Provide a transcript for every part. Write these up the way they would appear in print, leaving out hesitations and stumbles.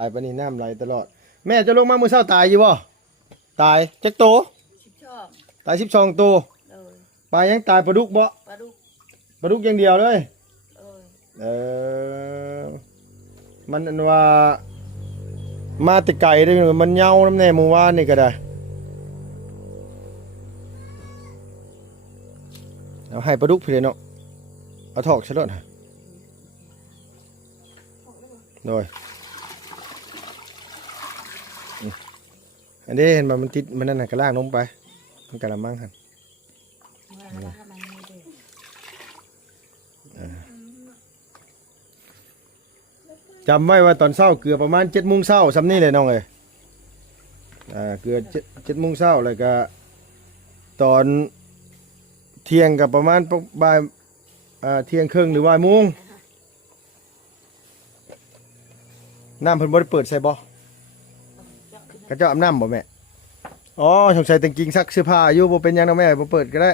ตายปะนี่น้ำไหลตลอดแม่จะลงมามื้อเช้าตายอยู่บ่ตายจักโตตาย12 ตัวปลายังตายปลาดุกบ่ปลาดุกอย่างเดียวเลยเออมันอันว่ามาแต่ไก่ได้มันเหงาน้ำแน่เมื่อวานนี่ก็ได้เอาให้ปลาดุกพี่เลยเนาะเอาถอกซะด้วยโดยอันนี้เห็นมันติดมันนั่นน่ะกระล่างลงไปมันกระมังครับจำไว้ว่าตอนเช้าเกือบประมาณ7 โมงเช้าซ้ำนี่เลยน้องเอ้ยเกือบ7 โมงเช้าเลยก็ตอนเที่ยงกับประมาณบ่ายเที่ยงครึ่งหรือบ่ายโมงน้ำเพิ่นบ่ได้เปิดใส่บ่กระเจ้าอาบน้ำบ่แม่อ๋อสงสัยแต่งกิ่งซักเสื้อผ้าอยู่บ่เป็นหยังนะแม่บ่เปิดก็ได้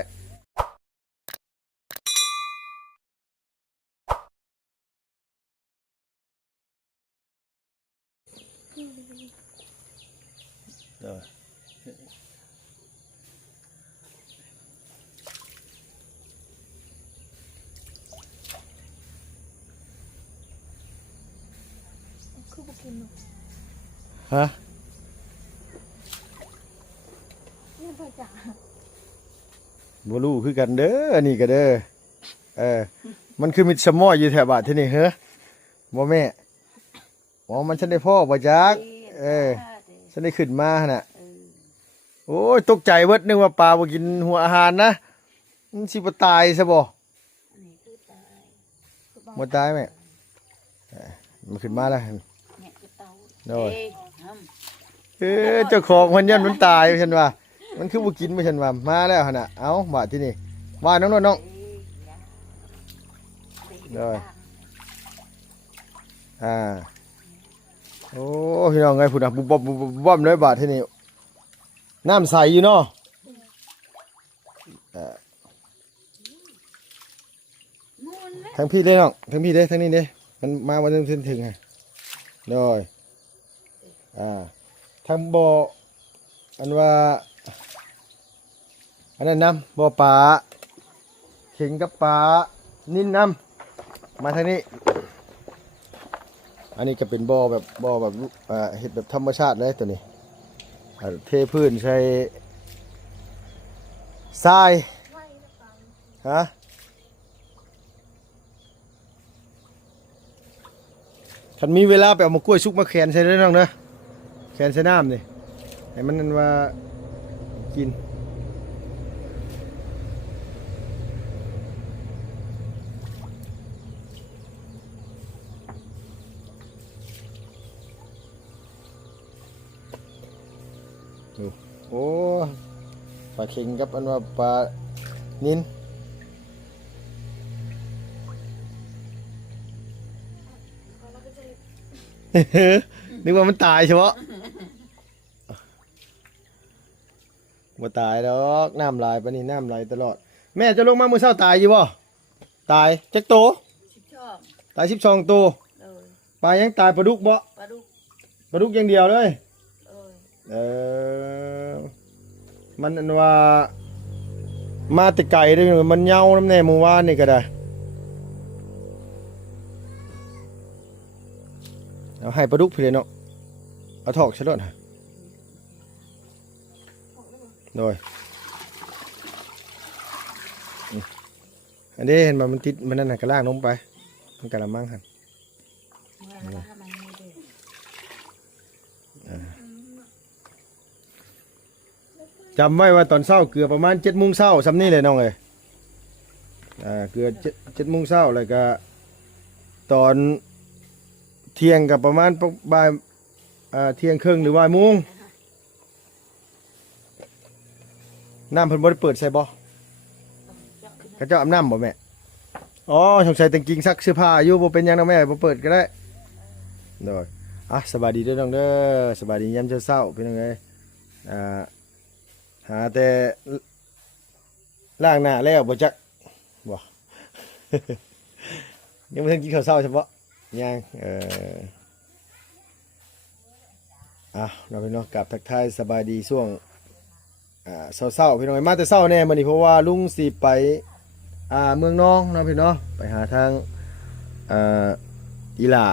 ฮะบ่รู้คือกันเด้ออันนี้ก็เด้อมันคือมิดสมออยู่แถวบ้านที่นี่เฮ้อบ่แม่อ๋อมันฉันได้พ่อบ่จักฉันได้ขึ้นมาน่ะโอ้ยตกใจเบิดนึกว่าปลาบ่กินหัวอาหารนะมันสิบ่ตายซะบ่บ่ตายแม่มันขึ้นมาแล้วโดยเจ้าของมันยันมันตายฉันว่ามันคือบุกินไม่ฉันว่ามาแล้วฮะน่ะเอาบาดที่นี่ว่าน้องน้องเลยโอ้พี่น้องไงพูดนะบุบบ่มเลยบาดที่นี่น้ำใสอยู่เนาะทั้งพี่เลยน้องทั้งพี่เลยทั้งนี้เลยมันมาวันถึงไงเลยทางบ่ออันว่าอันนั้นน้ำบ่อปลาเข่งกับปลานิ่นน้ำมาทางนี้อันนี้ก็เป็นบ่อแบบเห็ดแบบธรรมชาติเลยตัวนี้เทพื้นใช้ทรายฮะคันมีเวลาไปเอามากล้วยชุกมาแขนใช้ได้น้องเนอะแขนใช้น้ำนี่ให้มันนั่นว่ากินโอ้ปลาเค็งกับอันว่าปลานินนึกว่ามันตายใช่ไหมบ่ตายดอกน้ำไหลปะนี่น้ำไหลตลอดแม่จะลงมามื้อเช้าตายอยู่บ่ตายจักโตตาย12 ตัวปลายังตายปลาดุกบ่ปลาดุกอย่างเดียวเลยมันอันว่ามาแต่ไก่ได้มันเหงาน้ำแน่เมื่อวานนี่ก็ได้เอาให้ปลาดุกพี่เลยเนาะเอาถอกซะด้วยโดยอันนี้เห็นมันติดมันนั่นน่ะกระล่างลงไปมันกระมังครับจำไว้ว่าตอนเช้าเกือบประมาณ7 โมงเช้าซ้ำนี่เลยน้องเอ้ยเกือบ7 โมงเช้าเลยก็ตอนเที่ยงกับประมาณบ่ายเที่ยงครึ่งหรือบ่ายโมงน้ำเพิ่นบ่ได้เปิดใส่บ่กระเจ้าอาบน้ำบ่แม่อ๋อสงสัยแต่งกิ่งซักเสื้อผ้าอยู่บ่เป็นหยังนะแม่บ่เปิดก็ได้โดยสบายดีเด้อน้องเด้อสบายดียามเช้าๆพี่น้องเอ้ยหาแต่ล้างหน้าแล้วบ่จักบ่ ยังบ่ทันกินข้าวเช้าใช่ปะยัง เราพี่น้องกลับทักทายสบายดีช่วงเศร้าๆพี่น้องมาแต่เศร้าแน่มื้อนี้เพราะว่าลุงสิไปเมืองน้องเนาะพี่น้องไปหาทางอีหล่า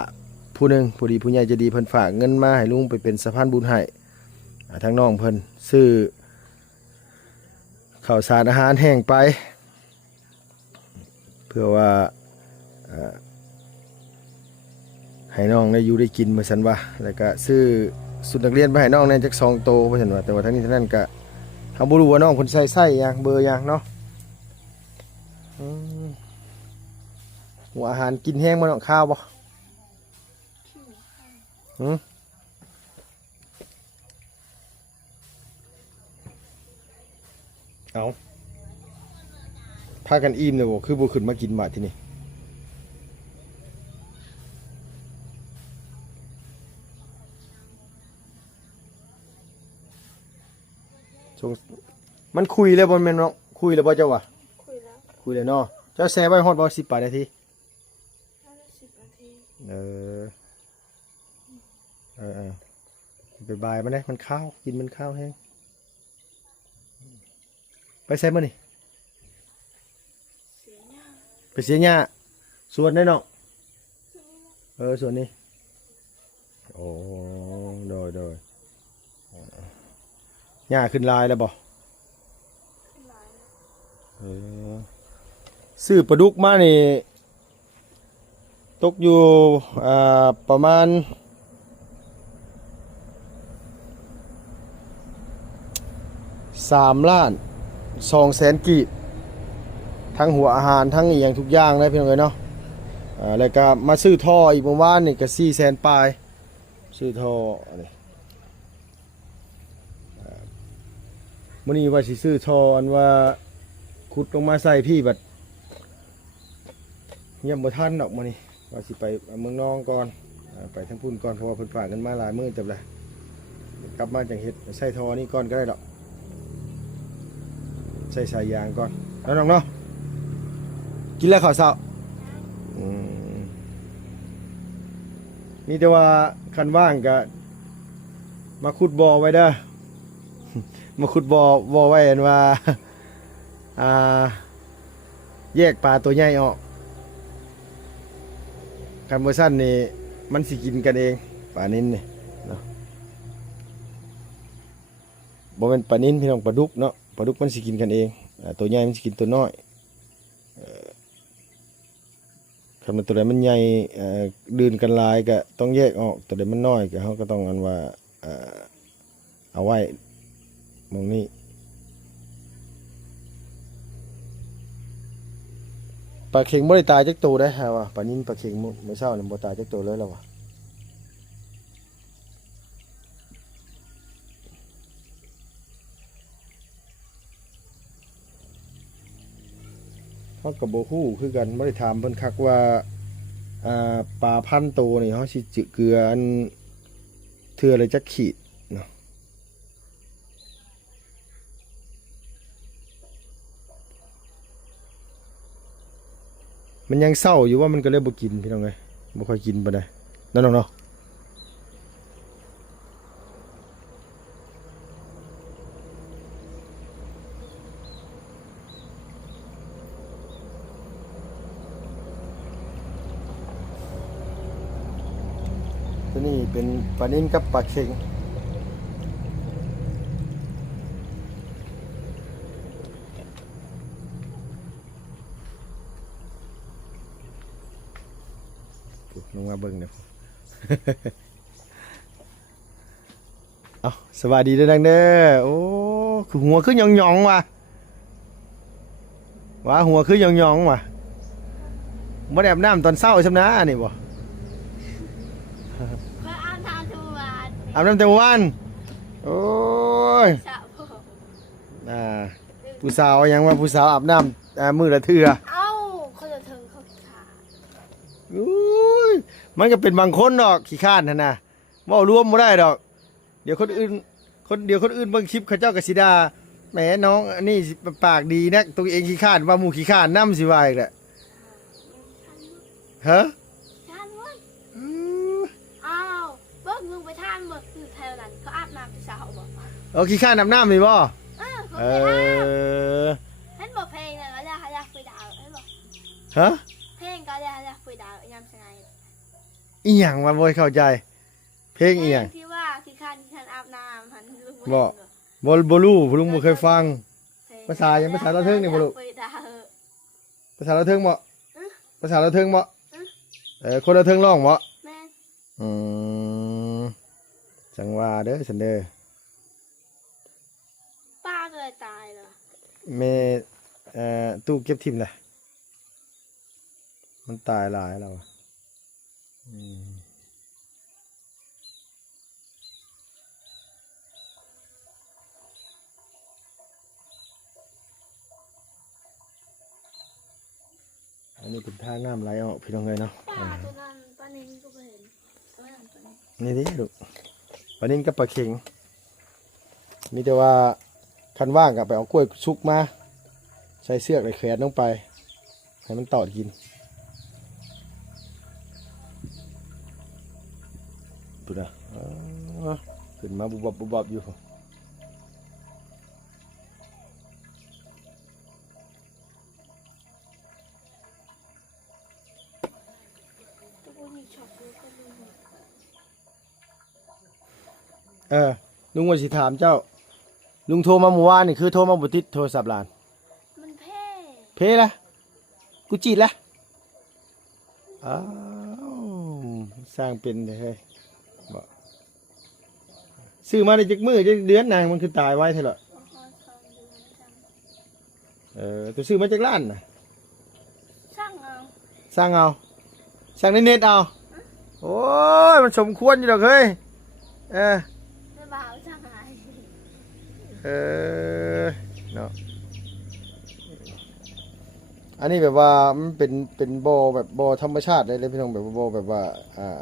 ผู้หนึงผู้ดีผู้ใหญ่ใจดีเพิ่นฝากเงินมาให้ลุงไปเป็นสะพานบุญให้ทางน้องเพิ่นซื้อข้าวสารอาหารแห้งไปเพื่อว่าให้น้องได้อยู่ได้กินมาสันว่าแล้วก็ซื้อสุดนักเรียนไปให้น้องในจัก2 โตมาสันว่าแต่ว่าทั้งนี้ทั้งนั้นก็ทำบ่รู้ว่าน้องคนใส่ไส้ยังเบอร์ยังเนาะหัวอาหารกินแห้งมาเนาะข้าวบ่เอาพากันอิ่มเลยบ่คือบ่ขึ้นมากินมาที่นี่มันคุยแล้วบ่แม่นเนาะคุยแล้วบ่เจ้าวะคุยแล้วเนาะเจ้าแซ่ไว้ฮอดบ่10 นาที10 นาทีเออไปบายมันได้มันข้าวกินมันข้าวแห้งไปใส่มื้อนี่ไปเสียหญ้าสวนได้เนาะสวนนี้โอ้โดยหญ้าขึ้นลายแล้วบ่ซื้อปลาดุกมานี่ตกอยู่ประมาณ3,200,000 กีบทั้งหัวอาหารทั้งอีหยังทุกอย่างเลยพี่น้องเอ้ยเนาะแล้วก็มาซื้อท่ออีกประมาณนี่ก็400,000 ปลายซื้อท่ออันนี้มื้อนี้ว่าสิซื้อท่ออันว่าขุดลงมาใส่พี่บัดยังบ่ทันดอกมื้อนี้ว่าสิไปเมืองน้องก่อนไปทางพุ่นก่อนเพราะว่าเพิ่นฝากกันมาหลายมื้อจับเลยกลับมาจังเฮ็ดใส่ท่อนี้ก่อนก็ได้ดอกใส่สายยางก่อนแล้วน้องเนาะกินแล้วข้าวเช้านี่แต่ว่าคันว่างก็มาขุดบ่อไว้เด้อมาขุดบ่อไว้อันว่าแยกปลาตัวใหญ่ออกคันบ่ซั่นนี่มันสิกินกันเองปลานิ้นนี่เนาะบ่แม่นปลานิ้นพี่น้องปลาดุกเนาะปลาดุกมันสิกินกันเองตัวใหญ่มันสิกินตัวน้อยคันตัวใดมันใหญ่ดื่นกันหลายก็ต้องแยกออกตัวใดมันน้อยก็เฮาก็ต้องอันว่าเอาไว้มองนี้ปลาเข็งบ่ได้ตายจักตัวได้ฮะว่าปลานิ้นปลาเข็งมื้อเช้านี่บ่ตายจักตัวเลยแล้วว่ะเฮาก็บ่ฮู้คือกันบ่ได้ถามเพิ่นคักว่าปลาพันธุ์โตนี่เฮาสิจือเกลืออันเทื่อละจักขีดเนาะมันยังเศร้าอยู่ว่ามันก็เลยบ่กินพี่น้องเอ้ยบ่ค่อยกินปานใดนั่นน้องเนาะตัวนี้เป็นปลานิ่มกับปลาเค็งลงมาเบิ่งเด้อ เอาสวัสดีเด้อดังเด้อโอ้คือหัวคือหยองๆว่ะว่าหัวคือหยองๆว่ะบ่ได้อาบน้ำตอนเช้าใช่ไหมนะนี่บ่อาบน้ำแต่วันโอ้ยผู้สาวยังว่าผู้สาวอาบน้ำมื้อละเทื่อเอ้าเขาจะเทิงเขาขาอุ้ยมันก็เป็นบางคนดอกขี้ข้านหั่นน่ะบ่รวมบ่ได้ดอกเดี๋ยวคนอื่นเบิ่งคลิปเขาเจ้าก็สิด่าแหมน้องอันนี้ปากดีนักตัวเองขี้ข้านว่าหมู่ขี้ข้านนำสิว่าอีกแหละฮะทานเว้ยอ้าวเบิ่งมึงไปทานเบิ่ง อยู่แถวนั้นเขาอาบน้ำที่เช้าบอก เอาขี้ข้านน้ำนี่บ่ เขา เอ ไปอาบ อ เห็นบอกเพลงเลยก็อยากไปดาวเห็นบอก ฮะ เพลงก็อยากไปดาวยามสงาย อีหยังวะบ่เข้าใจ เพลงอีหยัง ที่ว่าที่คันอาบน้ำหันลุง บ่รู้ลุงบ่เคยฟัง ภาษายังภาษาลาวเทิงนี่บ่ลูก ไปดาว ภาษาลาวเทิงบ่ภาษาลาวเทิงบ่คนลาวเทิงร้องบ่ แม่ อืมจังว่าเด้อฉันเด้อ ป้าก็เลยตายเหรอ แม่ตู้เก็บทิมน่ะมันตายหลายแล้วอะอืมอันนี้เป็นทางน้ำไหลออกพี่น้องเลยเนาะ ป้าตัวนั้นป้าเน้นก็ไปเห็นตัวนั้นตัวนี้ นี่ดิลูกปลานิ่นกับปลาเข็งมีแต่ว่าคันว่างกับไปเอากล้วยชุกมาใส่เสือกใส่แขวนลงไปให้มันตอดกินดูนะขึ้นมาบุบบับอยู่ ตัวนี้ชอบดูก็ดู ลุงว่าสิถามเจ้า ลุงโทรมาเมื่อวานนี่คือโทรมาบุติดโทรศัพท์หลาน มันเพ่ เพละกูจีดละอ้าวสร้างเป็นเฮ้ยบอกซื้อมาได้จักมือจักเดือนนางมันคือตายไว้เท่าไหร่ โอ้โหชอบดูจัง ตัวซื้อมาจากร้านน่ะ ช่างเอา สร้างเอาสร้างในเน็ตเอาโอ้ยมันสมควรอยู่ดอกเฮ้ยไม่บ่าวช่างหาย เนาะอันนี้แบบว่ามันเป็นบ่อแบบบ่อธรรมชาติเลยพี่น้องแบบบ่อแบบว่า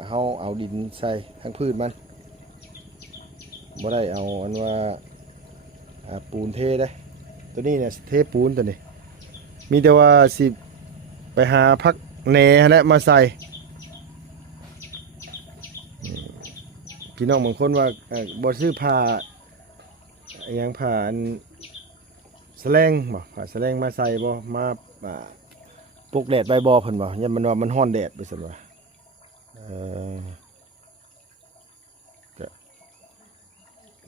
เฮาเอาดินใส่ทั้งพืชมันบ่ได้เอาอันว่าปูนเทได้ตัวนี้เนี่ยเทปูนตัวนี้มีแต่ว่าสิไปหาพักแหน่และมาใส่พี่น้องบางคนว่าบ่ซื้อผ้าอย่างผ้าอันแสลงบ่ผ้าแสลงมาใส่บ่มาปลุกแดดใบบ่เพิ่นบ่ยันมันว่ามันร้อนแดดไปซั่นว่าก็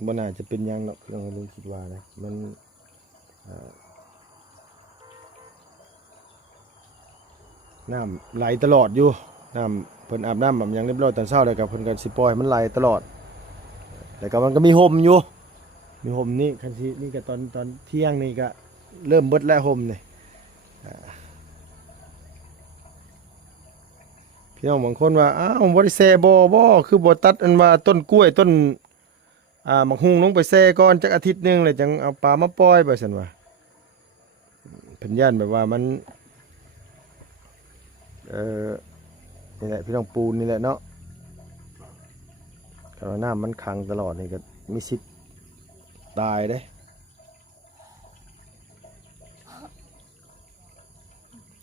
บ่น่าจะเป็นหยังหรอกน้องลุงคิดว่านะมันน้ำไหลตลอดอยู่น้ำเพิ่นอาบน้ำแบบยังเรียบร้อยตอนเช้าแล้วก็เพิ่นก็สิปล่อยมันไหลตลอดแล้วก็มันก็มีห่มอยู่มีห่มนี่คันสินี่ก็ตอนเที่ยงนี่ก็เริ่มเบิดแล้วห่มนี่พี่น้องบางคนว่าอ้าวบ่ได้แซ่บ่คือบ่ตัดอันว่าต้นกล้วยต้นหมักฮุงลงไปแซ่ก่อนจักอาทิตย์หนึงแล้วจังเอาปลามาปล่อยว่าซั่นว่าเพิ่นย่านแบบว่ามันนี่แหละพี่น้องปูนนี่แหละเนาะถ้าน้ำมันขังตลอดนี่ก็มีสิทธิ์ตายได้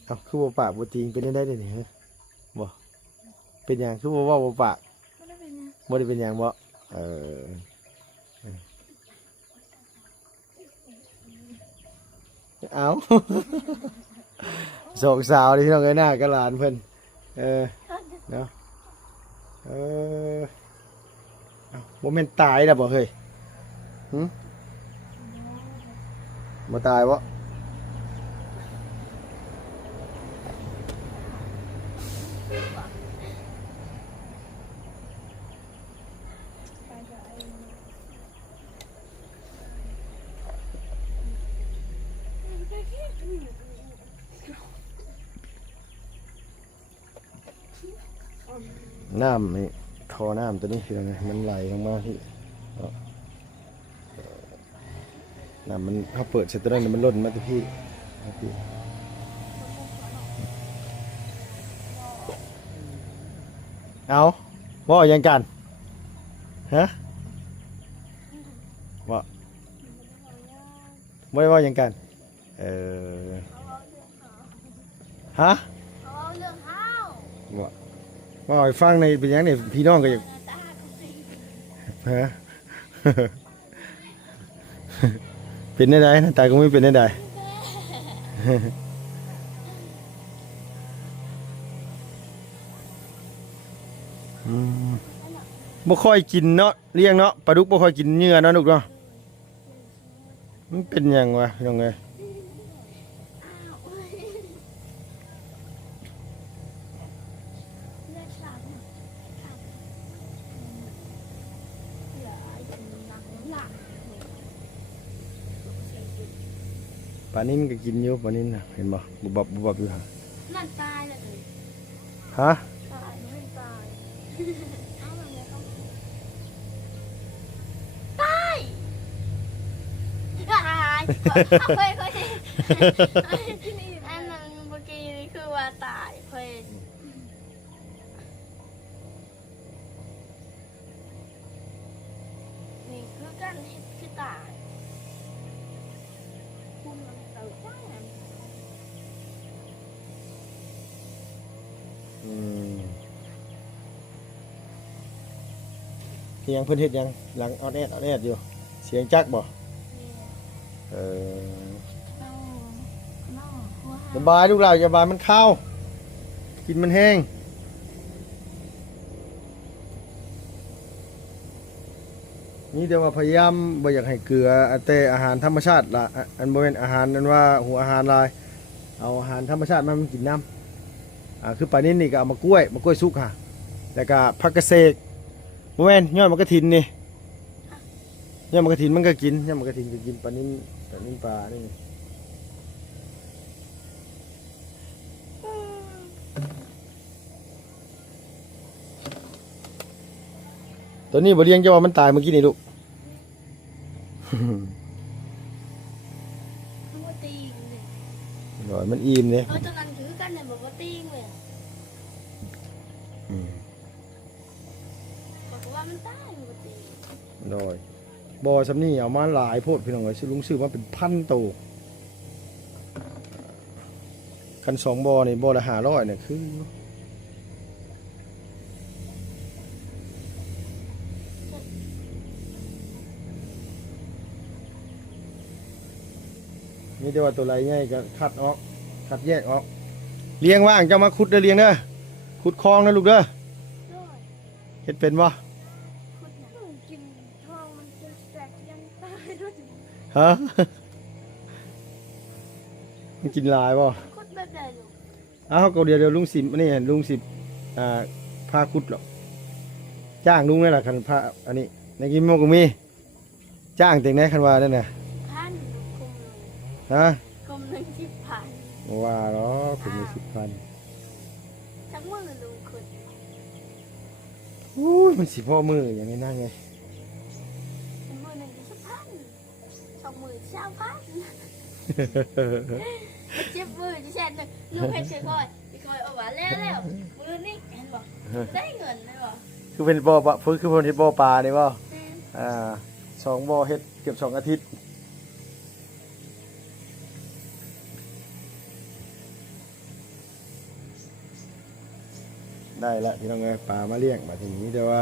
เอาคือบ่ปากบ่จริงเป็นได้เด้นี่ฮะบ่เป็นหยังคือบ่เว้าบ่ปาก ไม่ได้เป็นยัง บ่ได้เป็นหยังบ่เอา สองสาวที่น้องไอ้หน้ากับหลานเพิ่นเนาะบ่แม่นตายแล้วบ่เฮ้ยบ่ตายบ่น้ำนี่ทอน้ำตัวนี้คือไงมันไหลลงมาที่น้ำมันเขาเปิดเสร็จตัวนั้นมันล่นมาที่พี่เอาว่าอย่างกันฮะว่าไม่ได้ว่าอย่างกันฮะ เขาเอาเรื่องเฮา ว่าให้ฟังในเป็นยังไงพี่น้องก็อยาก ฮะ เป็นได้ไดนะตายก็ไม่เป็นได้ได อืมบ่ค่อยกินเนาะเลี้ยงเนาะปลาดุกบ่ค่อยกินเนื้อเนาะลูกเนาะมันเป็นหยังวะพี่น้องเอ้ย เลือดสาดเหลือหลัง ปลานิ่มก็กินอยู่ปลานิ่มน่ะเห็นบ่บุบบับบุบบับอยู่ฮะ นั่นตายเลย ฮะ ตายไม่ตายเอามันเลยต้องตายตายเคยอันนั้นเมื่อกี้นี่คือว่าตายเคยนี่คือการเห็ดคือตายคุณมันเต่าจ้า อืมเฮียงเพิ่นเฮ็ดหยังหลังออดแอดอยู่เสียงจักบ่เออสบายลูกหลานอย่าบายมันข้าวกินมันแห้งนี่เดี๋ยวว่าพยายามบ่อยากให้เกลือแต่อาหารธรรมชาติล่ะอันบ่แม่นอาหารนั้นว่าหัวอาหารลายเอาอาหารธรรมชาติมามันกินน้ำคือปลานิ่นี่ก็เอามากล้วยสุกค่ะแล้วก็ผักกระเสกบ่แม่นยอดมะกระถินนี่ยอดมะกระถินมันก็กินยอดมะกระถินก็กินปลานิ่ปลานี่ตัวนี้บ่เลี้ยงจะว่ามันตายเมื่อกี้นี่ลูก ว่าตีงเลย หน่อยมันอิ่มเนี่ย ตอนนั้นถือกันเนี่ยบอกว่าตีงเลยบอกว่ามันตายมันก็ตีง หน่อยบ่อสำนี่เอามาหลายโพดพี่น้องไว้ซื้อลุงซื้อมาเป็นพันตัวคันสองบ่อนี่บ่อละ500เนี่ยคือนี่แต่ว่าตัวไรง่ายก็คัดออกคัดแยกออกเลี้ยงว่างจะมาขุดเด้อเลี้ยงเด้อขุดคลองนะลูกเด้อ ด้วย เฮ็ดเป็นบ่ คุณกินทองมันจะแตกยังตายด้วย ฮะ มันกินหลายบ่ คุณแบบใดลูก อ้าวก็เดี๋ยวลุงสิบนี่ลุงสิบพาขุดหรอกจ้างลุงนี่แหละคันพาอันนี้ในกินโมกมีจ้างแต่งไหนคันว่านั่นน่ะ พันคุม ฮะ คุม1,000ว่าเนาะผมมี10,000 ทั้งมือลุงคุณ อู้ยมันสิพ่อมืออย่างนี้นั่งไง มือหนึ่งจะพันสองมือเช้าพันเจ็บมือจะแช่หนึ่งลูกให้ช่วยคอยเอาหวานแล้วมือนี่เห็นบอกได้เงินเลยบอก คือเป็นบ่อปะคือเพิ่นเฮ็ดบ่อปลานี่บ่2บ่อเฮ็ดเกือบ2อาทิตย์ได้ละพี่น้องเอ้ยปลามาเลี้ยงมาทีนี้แต่ว่า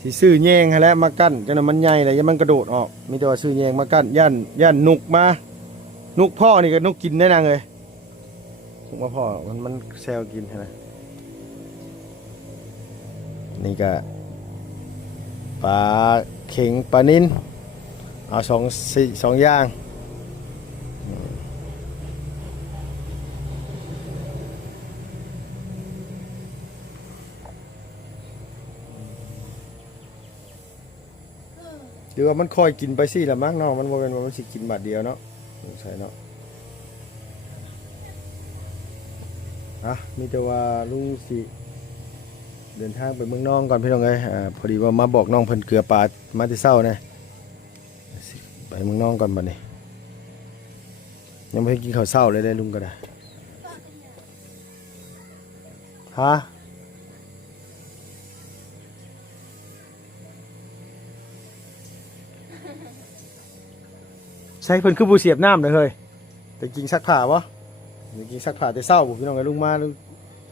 สิซื้อแยงให้แล้วมากั้นจังนั้นมันใหญ่เลยยังมันกระโดดออกมีแต่ว่าซื้อแยงมากั้นย่านนุกมานุกพ่อนี่ก็นุกกินได้นางเลยนุกมาพ่อมันแซวกินใช่ไหมนี่ก็ปลาเข็งปลานิลเอาสองอย่างหรือว่ามันค่อยกินไปสิละมั้งเนาะมันบ่เป็นว่ามันสิกินบาทเดียวเนาะใช่เนาะมีแต่ว่าลุงสิเดินทางไปเมืองน้องก่อนพี่น้องเอ้ยพอดีว่ามาบอกน้องเพิ่นเกลือปลามาที่เช้าเนี่ยไปเมืองน้องก่อนบัดนี้ยังไม่ได้กินข้าวเช้าเลยได้ลุงก็ได้ฮะใช่เพิ่นคือบูเสียบน้ำเลยเฮ้ยแต่กินซักผ้าวะแต่กินซักผ้าแต่เช้าพี่น้องไอ้ลุงมาลุง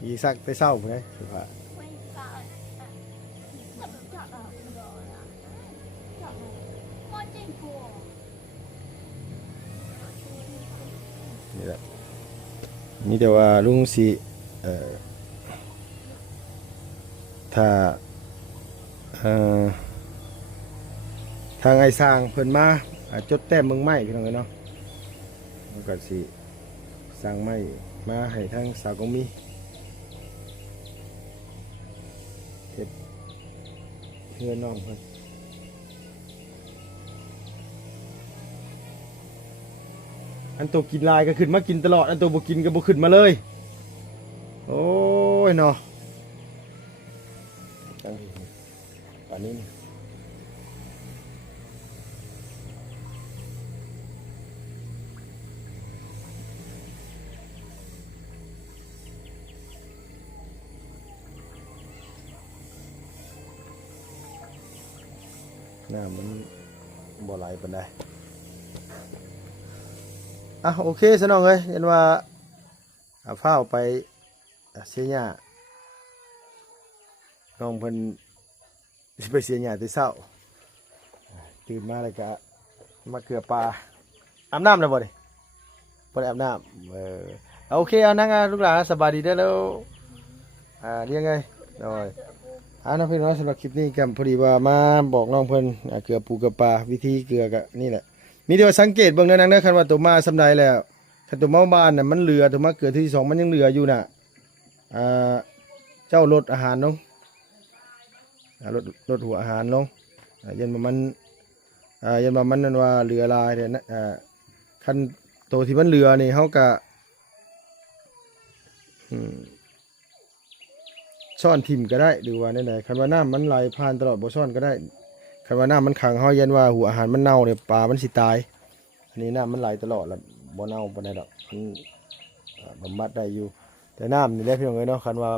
กินซักแต่เช้าพุ่นไงเสื้อผ้า ไม่ตาย นี่แหละนี่แต่ว่าลุงสิถ้าทางไอ้สร้างเพิ่นมาจดแต้มเมืองไม้พี่น้องเนาะมันก็สิสร้างไม้มาให้ทางสาวกงมีเฮ็ดเพื่อนน้องเพิ่นอันตัวกินลายก็ขึ้นมากินตลอดอันตัวบ่กินก็บ่ขึ้นมาเลยโอ้ยเนาะอันนี้น้ำมันบ่ไหลปานใดโอเคซะน้องเอ้ยเห็นว่าฟ้าวไปเสียหญ้าน้องเพิ่นสิไปเสียหญ้าแต่เช้าตื่นมาแล้วก็มาเกลือปลาอาบน้ำแล้วบ่ดิบ่ได้อาบน้ำโอเคเอานั่งลูกหลานสบายดีเด้อแล้วเรียงไงโดยน้องพี่น้องสำหรับคลิปนี้กันพอดีว่ามาบอกน้องเพิ่นเกลือปูเกลือปลาวิธีเกลือก็นี่แหละมีแต่ว่าสังเกตเบิ่งนั่นนะคันว่าตัวมาสำใดแล้วคันตัวมาบ้านน่ะมันเหลือตัวมาเกลือที่2มันยังเหลืออยู่น่ะเจ้าลดอาหารลงลดหัวอาหารลงยันมันนั่นว่าเหลือลายเนี่ยนะคันตัวที่มันเหลือนี่เฮาก็ซ่อนถิ่มก็ได้หรือว่าไหนๆคันว่าน้ำมันไหลผ่านตลอดบ่ซ่อนก็ได้คันว่าน้ำมันขังเฮายันว่าหัวอาหารมันเน่าเนี่ยปลามันสิตายอันนี้น้ำมันไหลตลอดแล้วบ่เน่าบ่ได้ดอกมันบำบัดได้อยู่แต่น้ำนี่แหละพี่น้องเอ้ยเนาะคันว่า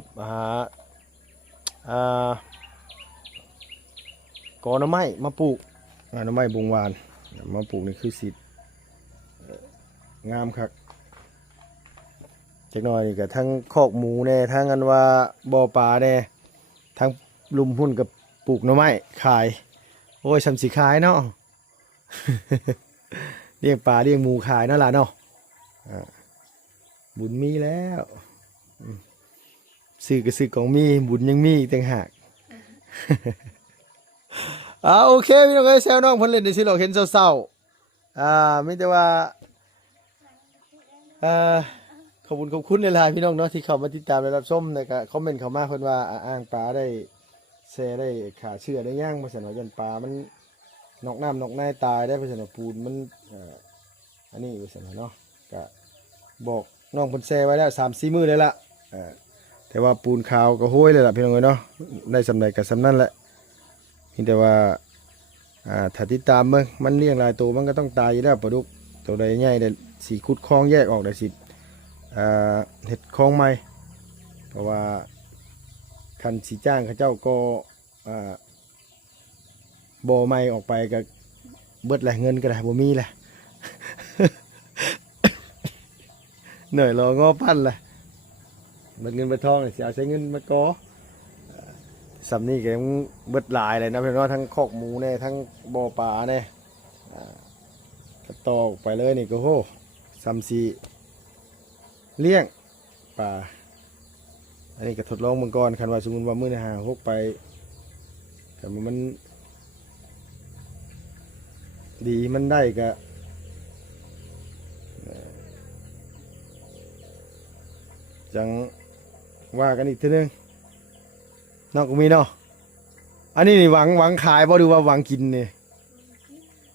กอหน่อไม้มาปลูกหน่อไม้บงหวานมาปลูกนี่คือสิงามคักจักหน่อยนี่ก็ทั้งคอกหมูแน่ทั้งอันว่าบ่อปลาแน่ทั้งลุมหุ้นกับปลูกหน่อไม้ขายโอ้ยซ้ำสิขายเนาะ เลี้ยงปลาเลี้ยงหมูขายนั่นล่ะเนาะบุญมีแล้วซื้อก็ซื้อของมีบุญยังมีอีกต่างหาก โอเคพี่น้องเอ้ยแซวน้องเพิ่นเล่นในสิเราเห็นเศร้าๆไม่แต่ว่าขอบคุณในไลน์พี่น้องเนาะที่เข้ามาติดตามและรับชมแล้วก็คอมเมนต์เข้ามาเพิ่นว่าอ้างปลาได้แซ่ได้ขาเชื่อได้ย่างเพราะฉะนั้นยันปลามันนอกน้ำนอกในตายได้เพราะฉะนั้นปูนมันอันนี้เพราะฉะนั้นเนาะก็บอกน้องเพิ่นแซ่ไว้แล้ว3-4 มื้อเลยล่ะแต่ว่าปูนขาวก็ห้วยเลยล่ะพี่น้องเอ้ยเนาะได้สำใดก็สำนั้นแหละแต่ว่าถ้าติดตามมันเลี้ยงหลายตัวมันก็ต้องตายอยู่แล้วปลาดุกตัวใดใหญ่ได้สีขุดคลองแยกออกได้สิเห็ดคลองใหม่เพราะว่าคันสีจ้างเขาเจ้าก็บ่อใหม่ออกไปก็เบิดแหละเงินก็ได้บ่มีแหละ เหนื่อยรองอปั้นแหละมันเงินไปทองเลยสิเอาใช้เงินมาก่อสำนี่ก็ยังเบิดหลายเลยนะเพื่อนว่าทั้งคอกหมูเนี่ยทั้งบ่อปลาเนี่ยก็ต่อไปเลยนี่ก็โหซ้ำสีเลี้ยงปลาอันนี้ก็ทดลองเมื่อก่อนคันว่าสมมติว่ามื้อหาหกไปแต่มันดีมันได้ก็จังว่ากันอีกทีนึงนอกก็มีเนาะอันนี้นี่หวังขายบ่ดูว่าหวังกินนี่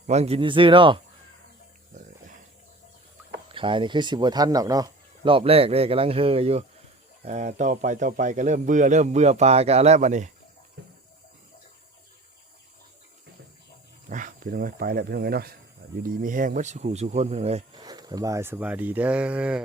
หวังกินซื้อเนาะขายนี่คือ10 กว่าทันหรอกเนาะรอบแรกเลยกำลังเฮออยู่ต่อไปก็เริ่มเบื่อปลากันแล้วบัดนี้พี่น้องเอ้ยไปแล้วพี่น้องเอ้ยเนาะอยู่ดีมีแห้งเบิดสุขุสุคนพี่น้องเอ้ยสบายดีเด้อ